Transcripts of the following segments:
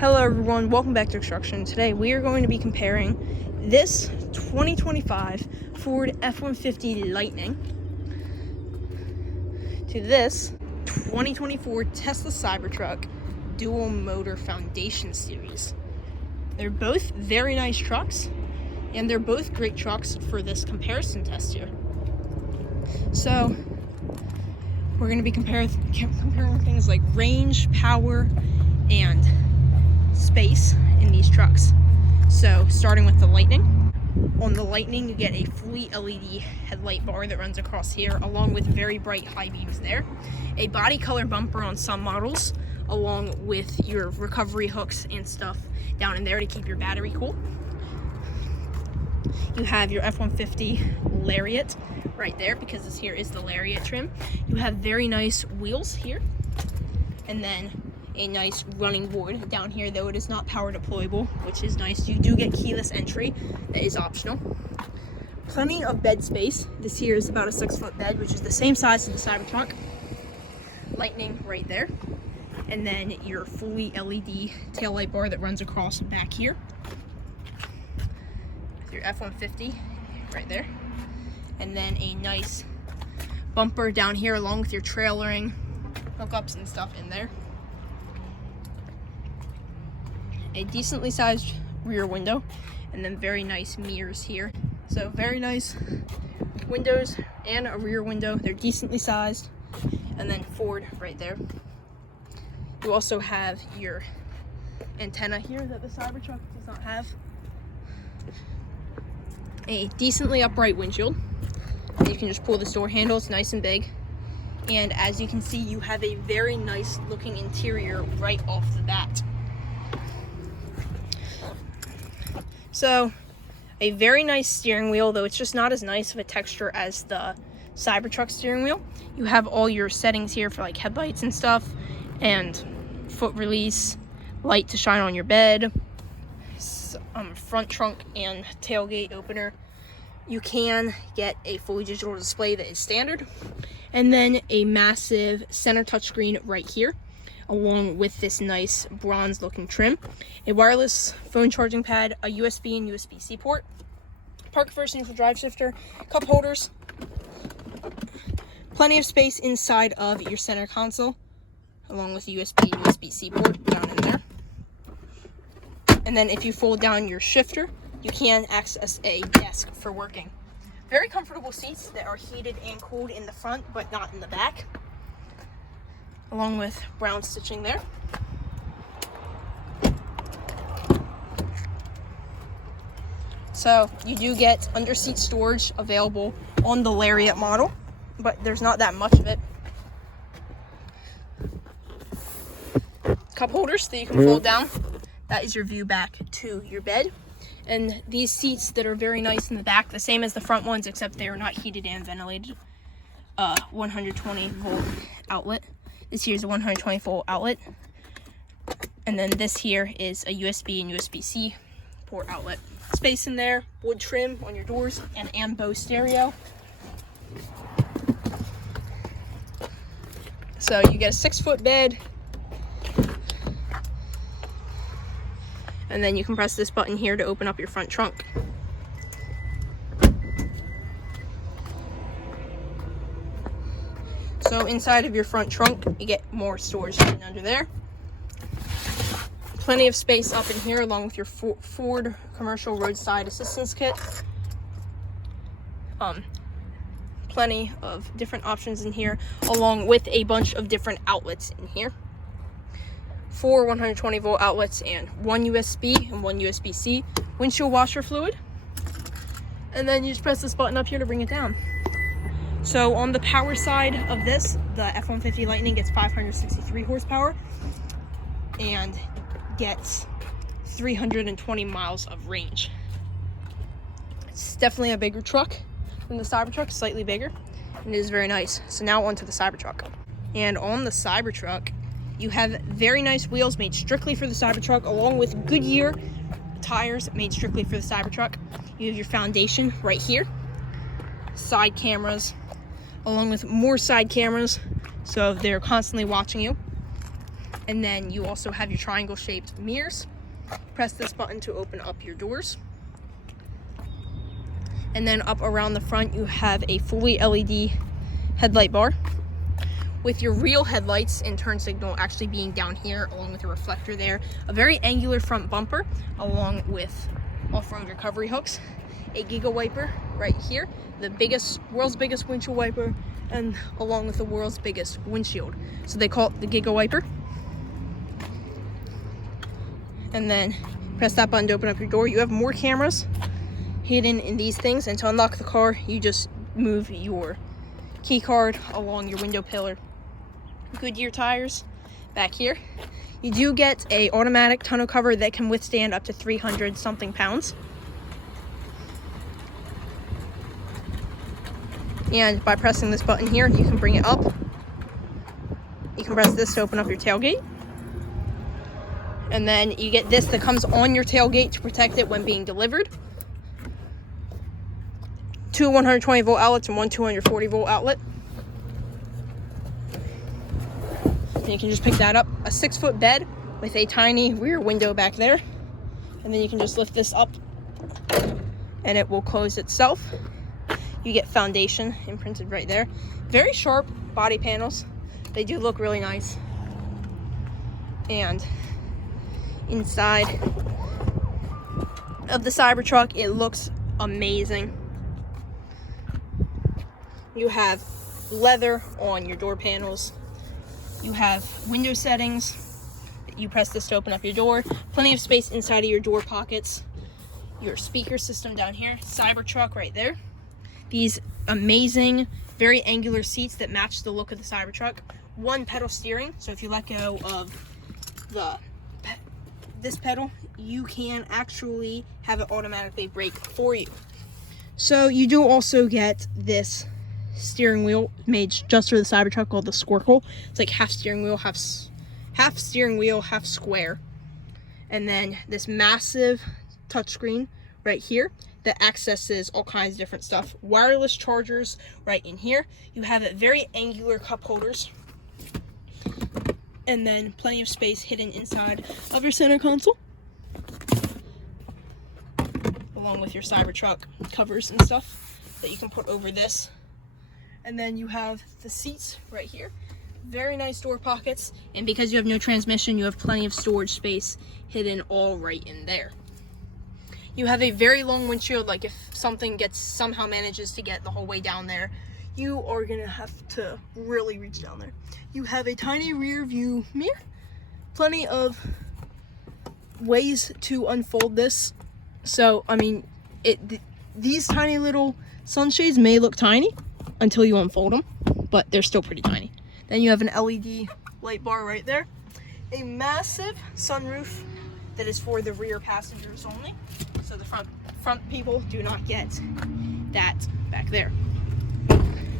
Hello everyone, welcome back to X-STRUCTION. Today we are going to be comparing this 2025 Ford F-150 Lightning to this 2024 Tesla Cybertruck dual motor foundation series. They're both very nice trucks, and they're both great trucks for this comparison test here. So we're going to be comparing things like range, power, and space in these trucks. So starting with the Lightning. On the Lightning you get a fully LED headlight bar that runs across here, along with very bright high beams there. A body color bumper on some models, along with your recovery hooks and stuff down in there to keep your battery cool. You have your F-150 Lariat right there, because this here is the Lariat trim. You have very nice wheels here, and then a nice running board down here, though it is not power deployable, which is nice. You do get keyless entry, that is optional. Plenty of bed space. This here is about a 6-foot bed, which is the same size as the Cybertruck. Lightning right there. And then your fully LED taillight bar that runs across back here. Your F-150 right there. And then a nice bumper down here, along with your trailering hookups and stuff in there. A decently sized rear window, and then very nice mirrors here. So very nice windows and a rear window. They're decently sized. And then Ford right there. You also have your antenna here that the Cybertruck does not have. A decently upright windshield. You can just pull this door handle, it's nice and big. And as you can see, you have a very nice looking interior right off the bat. So, a very nice steering wheel, though it's just not as nice of a texture as the Cybertruck steering wheel. You have all your settings here for like headlights and stuff, and foot release, light to shine on your bed, front trunk and tailgate opener. You can get a fully digital display that is standard, and then a massive center touchscreen right here, along with this nice bronze looking trim, a wireless phone charging pad, a USB and USB-C port, park reverse neutral drive shifter, cup holders, plenty of space inside of your center console, along with a USB and USB-C port down in there. And then if you fold down your shifter, you can access a desk for working. Very comfortable seats that are heated and cooled in the front, but not in the back, along with brown stitching there. So you do get under seat storage available on the Lariat model, but there's not that much of it. Cup holders that you can fold down. That is your view back to your bed. And these seats that are very nice in the back, the same as the front ones, except they are not heated and ventilated. 120 volt outlet. This here is a 120 volt outlet. And then this here is a USB and USB-C port outlet. Space in there, wood trim on your doors, and ambo stereo. So you get a 6-foot bed. And then you can press this button here to open up your front trunk. So inside of your front trunk, you get more storage hidden under there. Plenty of space up in here, along with your Ford Commercial Roadside Assistance Kit. Plenty of different options in here, along with a bunch of different outlets in here. 4 120 volt outlets and 1 USB and 1 USB-C windshield washer fluid. And then you just press this button up here to bring it down. So on the power side of this, the F-150 Lightning gets 563 horsepower and gets 320 miles of range. It's definitely a bigger truck than the Cybertruck, slightly bigger, and it is very nice. So now on to the Cybertruck. And on the Cybertruck, you have very nice wheels made strictly for the Cybertruck, along with Goodyear tires made strictly for the Cybertruck. You have your foundation right here, side cameras, along with more side cameras, so they're constantly watching you. And then you also have your triangle shaped mirrors. Press this button to open up your doors. And then up around the front, you have a fully LED headlight bar with your real headlights and turn signal actually being down here, along with a reflector there. A very angular front bumper, along with off-road recovery hooks. A Giga wiper right here, the world's biggest windshield wiper, and along with the world's biggest windshield. So they call it the Giga wiper. And then press that button to open up your door. You have more cameras hidden in these things, and to unlock the car, you just move your key card along your window pillar. Goodyear tires back here. You do get a automatic tonneau cover that can withstand up to 300 something pounds. And by pressing this button here, you can bring it up. You can press this to open up your tailgate. And then you get this that comes on your tailgate to protect it when being delivered. 2 120 volt outlets and 1 240 volt outlet. And you can just pick that up. A 6-foot bed with a tiny rear window back there. And then you can just lift this up and it will close itself. You get foundation imprinted right there. Very sharp body panels. They do look really nice. And inside of the Cybertruck, it looks amazing. You have leather on your door panels. You have window settings. You press this to open up your door. Plenty of space inside of your door pockets. Your speaker system down here. Cybertruck right there. These amazing, very angular seats that match the look of the Cybertruck. 1 pedal steering, so if you let go of this pedal, you can actually have it automatically brake for you. So you do also get this steering wheel made just for the Cybertruck called the Squircle. It's like half steering wheel, half square. And then this massive touchscreen right here that accesses all kinds of different stuff. Wireless chargers right in here. You have very angular cup holders. And then plenty of space hidden inside of your center console. Along with your Cybertruck covers and stuff that you can put over this. And then you have the seats right here. Very nice door pockets. And because you have no transmission, you have plenty of storage space hidden all right in there. You have a very long windshield, like if something somehow manages to get the whole way down there, you are gonna have to really reach down there. You have a tiny rear view mirror, plenty of ways to unfold this. So, I mean, these tiny little sunshades may look tiny until you unfold them, but they're still pretty tiny. Then you have an LED light bar right there. A massive sunroof that is for the rear passengers only. So the front people do not get that back there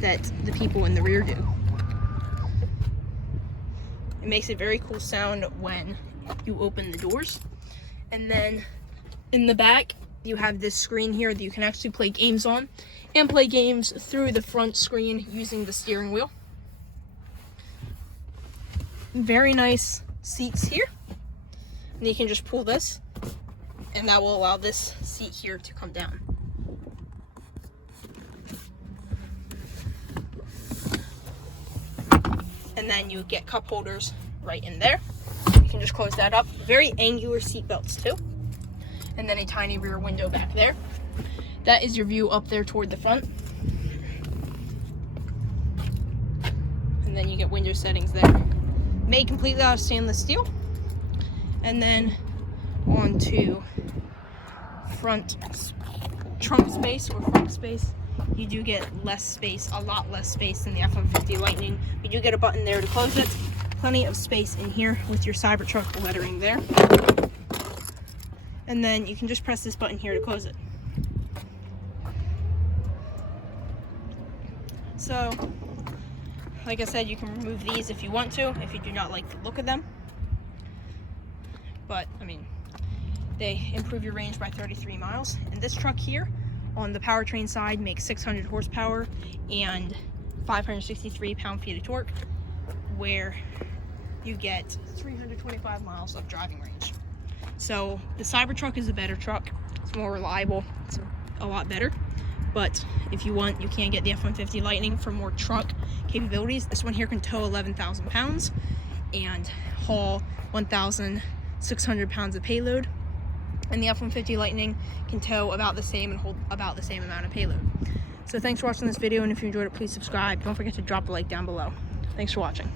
that the people in the rear do. It makes a very cool sound when you open the doors. And then in the back, you have this screen here that you can actually play games on and play games through the front screen using the steering wheel. Very nice seats here. And you can just pull this and that will allow this seat here to come down. And then you get cup holders right in there. You can just close that up. Very angular seat belts too. And then a tiny rear window back there. That is your view up there toward the front. And then you get window settings there. Made completely out of stainless steel. And then onto front trunk space or front space. You do get less space, a lot less space than the F-150 Lightning. You do get a button there to close it. Plenty of space in here with your Cybertruck lettering there. And then you can just press this button here to close it. So, like I said, you can remove these if you want to, if you do not like the look of them. But, I mean, they improve your range by 33 miles. And this truck here, on the powertrain side, makes 600 horsepower and 563 pound-feet of torque, where you get 325 miles of driving range. So the Cybertruck is a better truck. It's more reliable. It's a lot better. But if you want, you can get the F-150 Lightning for more truck capabilities. This one here can tow 11,000 pounds and haul 1,600 pounds of payload. And the F-150 Lightning can tow about the same and hold about the same amount of payload. So thanks for watching this video, and if you enjoyed it, please subscribe. Don't forget to drop a like down below. Thanks for watching.